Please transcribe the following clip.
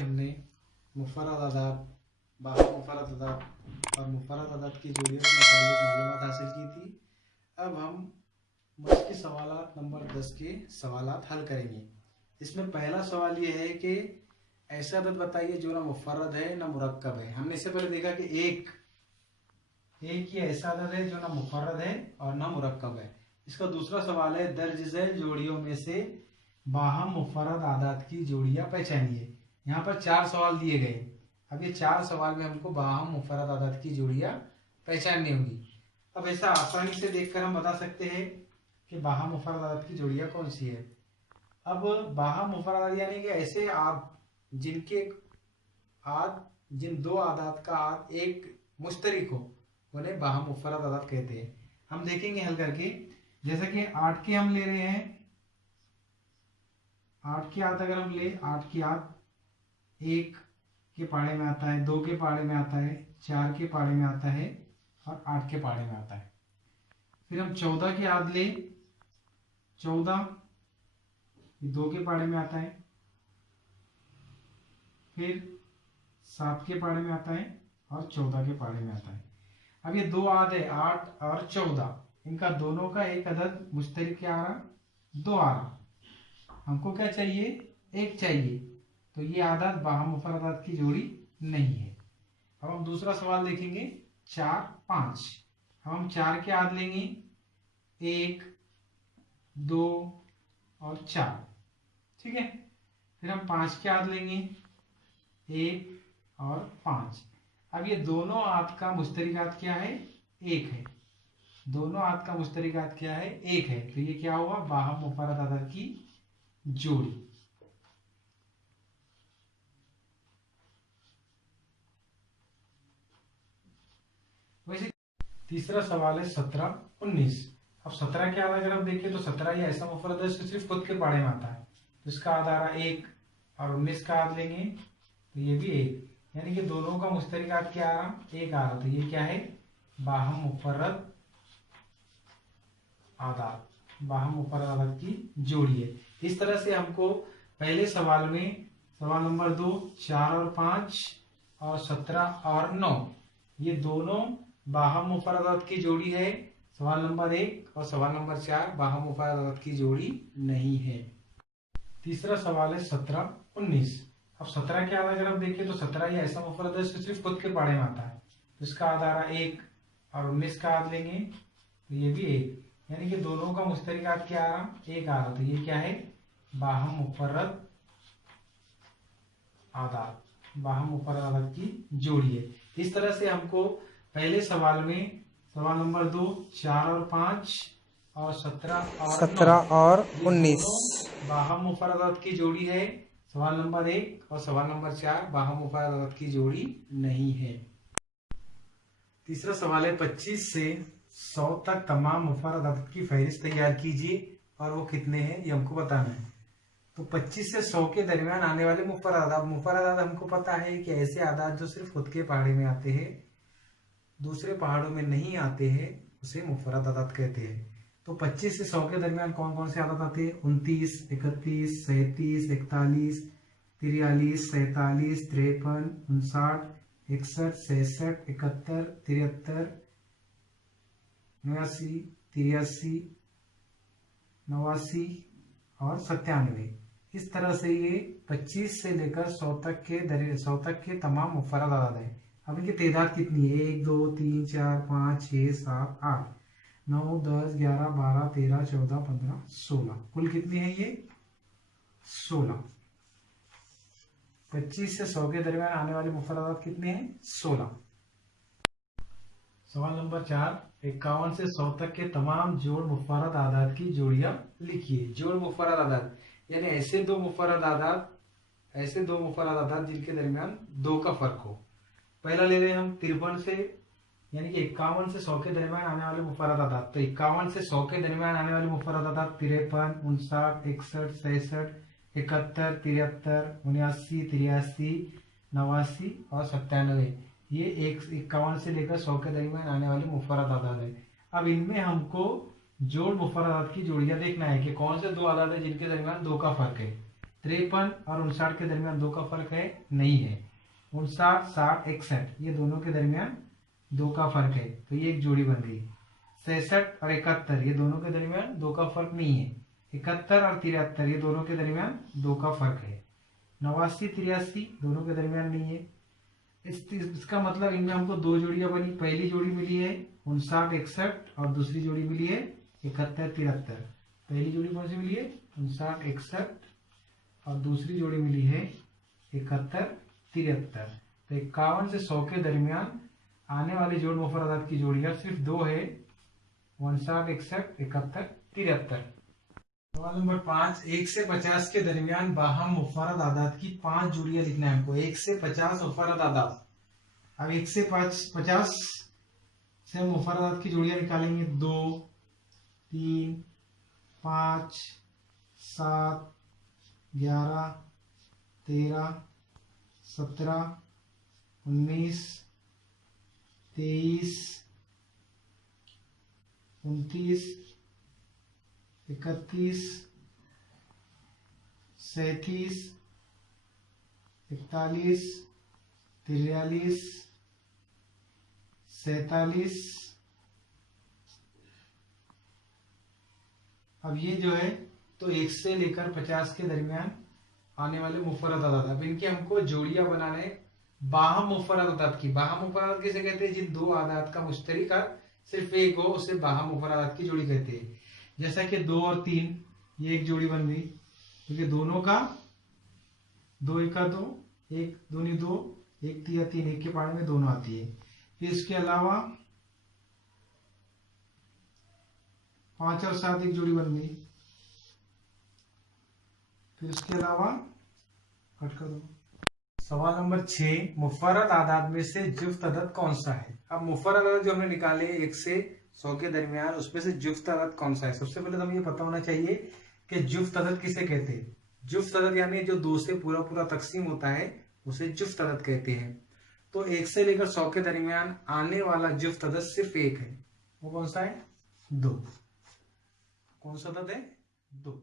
हमने मुफर्रद अदाद, बाहर मुफर्रद अदाद और मुफर्रद अदाद की जोड़ियों से मुताल्लिक़ मालूमात हासिल की थी। अब हम मुश्किल सवालात नंबर 10 के सवालात हल करेंगे। इसमें पहला सवाल ये है कि ऐसा अदद बताइए जो ना मुफर्रद है ना मुरक्कब है। हमने इससे पहले देखा कि एक ही ऐसा अदद है जो ना मुफर्रद है और ना मुरक्कब है। इसका दूसरा सवाल है दर्ज झैल जोड़ियों में से बाहम मुफर्रद आदाद की जोड़ियां पहचानिए। यहाँ पर 4 सवाल दिए गए। अब ये 4 सवाल में हमको बाहम मुफर्रद आदाद की जोड़ियां पहचाननी होंगी। अब ऐसा आसानी से देखकर हम बता सकते हैं कि बाहम मुफर्रद आदाद की जोड़ियां कौन सी है। अब बाहम मुफर्रद आदाद यानी कि ऐसे आद जिन दो आदाद का आद एक मुश्तरिक हो उन्हें बाहम मुफर्रद आदाद कहते हैं। हम देखेंगे हल करके। जैसे कि 8 के हम ले रहे हैं, 8 की आद अगर हम ले, 8 की आद 1 के पाड़े में आता है, 2 के पाड़े में आता है, 4 के पाड़े में आता है और 8 के पाड़े में आता है। फिर हम 14 की आद ले, 14 2 के पाड़े में आता है, फिर 7 के पाड़े में आता है और 14 के पाड़े में आता है। अब ये दो आद है 8 और 14, इनका दोनों का एक अदद मुश्तरिक क्या आ रहा, 2 आ रहा। हमको क्या चाहिए, 1 चाहिए, तो ये आदाद बाहम मुफर्रद आदाद की जोड़ी नहीं है। अब हम दूसरा सवाल देखेंगे 4, 5। अब हम 4 के आद लेंगे, 1, 2 और 4, ठीक है। फिर हम 5 के आद लेंगे, 1 और 5। अब ये दोनों आद का मुश्तरिक आद क्या है, 1 है। दोनों आद का मुश्तरिक आद क्या है, 1 है। तो ये क्या हुआ, बाहम मुफर्रद आदाद की जोड़ी। वैसे तीसरा सवाल है 17, 19। अब 17 के आद अगर हम देखें तो 17 ये ऐसा मुफर्रद है सिर्फ खुद के पाड़े में आता है, तो इसका आद आ रहा 1। और 19 का आद लेंगे तो ये भी 1, यानी कि दोनों का मुश्तरिक आद क्या आ रहा, 1 आ रहा। तो ये क्या है, बाहम मुफर्रद आदाद, बाहम मुफर्रद आदाद की जोड़ी है। इस तरह से हमको पहले सवाल में सवाल नंबर 2 4 और 5 और 17 और 9 ये दोनों बाहम मुफर्रद आदाद की जोड़ी है। सवाल नंबर 1 और सवाल नंबर 4 बाहम मुफर्रद आदाद की जोड़ी नहीं है। तीसरा सवाल है 17, 19। अब 17 के आद अगर हम देखें तो 17 ये ऐसा मुफर्रद है सिर्फ खुद के पाड़े में आता है, तो इसका आद आ रहा 1। और 19 का आद लेंगे तो ये भी 1, यानी कि दोनों का मुश्तरिक आद क्या आ रहा, 1 आ रहा। तो ये क्या है, बाहम मुफर्रद आदाद, बाहम मुफर्रद आदाद की जोड़ी है। इस तरह से हमको पहले सवाल में सवाल नंबर 2 4 और 5 और 17 और 19 बाहम मुफर्रद आदाद की जोड़ी है। सवाल नंबर 1 और सवाल नंबर 4 बाहम मुफर्रद आदाद की जोड़ी नहीं है। तीसरा सवाल है 25 से 100 तक तमाम मुफर्रद आदाद की फहरिस्त तैयार कीजिए और वो कितने हैं ये हमको बताना है। तो 25 से 100 के दरमियान आने वाले मुफर्रद आदाद हमको पता है कि ऐसे आदाद जो सिर्फ खुद के पहाड़े में आते हैं, दूसरे पहाड़ों में नहीं आते हैं, उसे मुफर्रद आदाद कहते हैं। तो 25 से 100 के दरमियान कौन कौन से आदाद आते हैं, 29, 31, 37, 41, 43, 47, 53, 59, 61, 66, 71, 73, 89, 83, 89 और 97। इस तरह से ये 25 से लेकर 100 तक के तमाम मुफर्रद आदाद है। अब इनकी तादाद कितनी है, 1, 2, 3, 4, 5, 6, 7, 8, 9, 10, 11, 12, 13, 14, 15, 16। कुल कितनी है ये, 16। 25 से 100 के दरमियान आने वाले मुफर्रद आदाद कितने हैं, 16। सवाल नंबर 4 51 से 100 तक के तमाम जोड़ मुफर्रद आदाद की जोड़ियां लिखिए। जोड़ मुफर्रद आदाद यानी ऐसे दो मुफर्रद आदाद जिनके दरमियान 2 का फर्क हो। पहला ले रहे हैं हम 53 से, यानी कि 51 से 100 के दरमियान आने वाले मुफर्रद आदाद। तो 51 से 100 के दरमियान आने वाले मुफर्रद आदाद 53, 59, 61, 66, 71, 73, 79, 83, 89 और 97। ये 51 से लेकर 100 के दरमियान आने वाले मुफर्रद आदाद है। अब इनमें हमको जोड़ मुफर्रद आदाद की जोड़ियां देखना है कि कौन से दो आदाद है जिनके दरमियान 2 का फर्क है। 53 और 59 के दरमियान 2 का फर्क है, नहीं है। 59, 60, 61 ये दोनों के दरमियान 2 का फर्क है, तो ये एक जोड़ी बन गई। 66 और 71 ये दोनों के दरमियान 2 का फर्क नहीं है। 71 और 73 ये दोनों के दरमियान 2 का फर्क है। 89, 83 दोनों के दरमियान नहीं है। इसका मतलब इनमें हमको 2 जोड़ियां बनी। पहली जोड़ी मिली है 59, 61 और दूसरी जोड़ी मिली है 71, 73। पहली जोड़ी कौन सी मिली है 59, 61 और दूसरी जोड़ी मिली है 71, 73। तो 51 से 100 के दरमियान आने वाले जोड़ मुफर्रदात की जोड़ियां सिर्फ 2 है, 59, 61, 71, 73। सवाल नंबर 5, 1 से 50 के दरमियान बाहम मुफर्रद आदाद की 5 जोड़ियां लिखना है हमको। 1 से 50 मुफर्रद आदाद। अब 1 से 50 से हम मुफर्रद आदाद की जोड़ियां निकालेंगे। 2, 3, 5, 7, 11, 13, 17, 19, 23, 29, 31, 37, 41, 43, 47। अब ये जो है तो 1 से लेकर 50 के दरमियान आने वाले मुफर्रद आदाद। अब इनकी हमको जोड़ियां बनाने बाहम मुफर्रद आदाद की। बाहम मुफर्रद आदाद किसे कहते हैं? जिन दो आदाद का मुश्तरिका सिर्फ एक हो उसे बाहम मुफर्रद आदाद की जोड़ी कहते हैं। जैसा कि 2 और 3 ये एक जोड़ी बन गई, क्योंकि दोनों का 2 एका 2, 1 दूनी 2, 1 तिया 3, 1 के पारे में दोनों आती है। फिर इसके अलावा 5 और 7 एक जोड़ी बन गई। फिर इसके अलावा कट कर दो। सवाल नंबर 6, मुफर्रद आदाद में से जुफ्त अदद कौन सा है? अब मुफर्रद आदाद जो हमने निकाले 1 से 100 के दरमियान, उसमें से जुफ्त अदद कौन सा है? सबसे पहले तो हमें ये पता होना चाहिए कि जुफ्त अदद किसे कहते हैं। जुफ्त अदद यानी जो 2 से पूरा पूरा तकसीम होता है उसे जुफ्त अदद कहते हैं। तो 1 से लेकर 100 के दरमियान आने वाला जुफ्त अदद सिर्फ एक है, वो कौन सा है? 2। कौन सा अदद है? 2।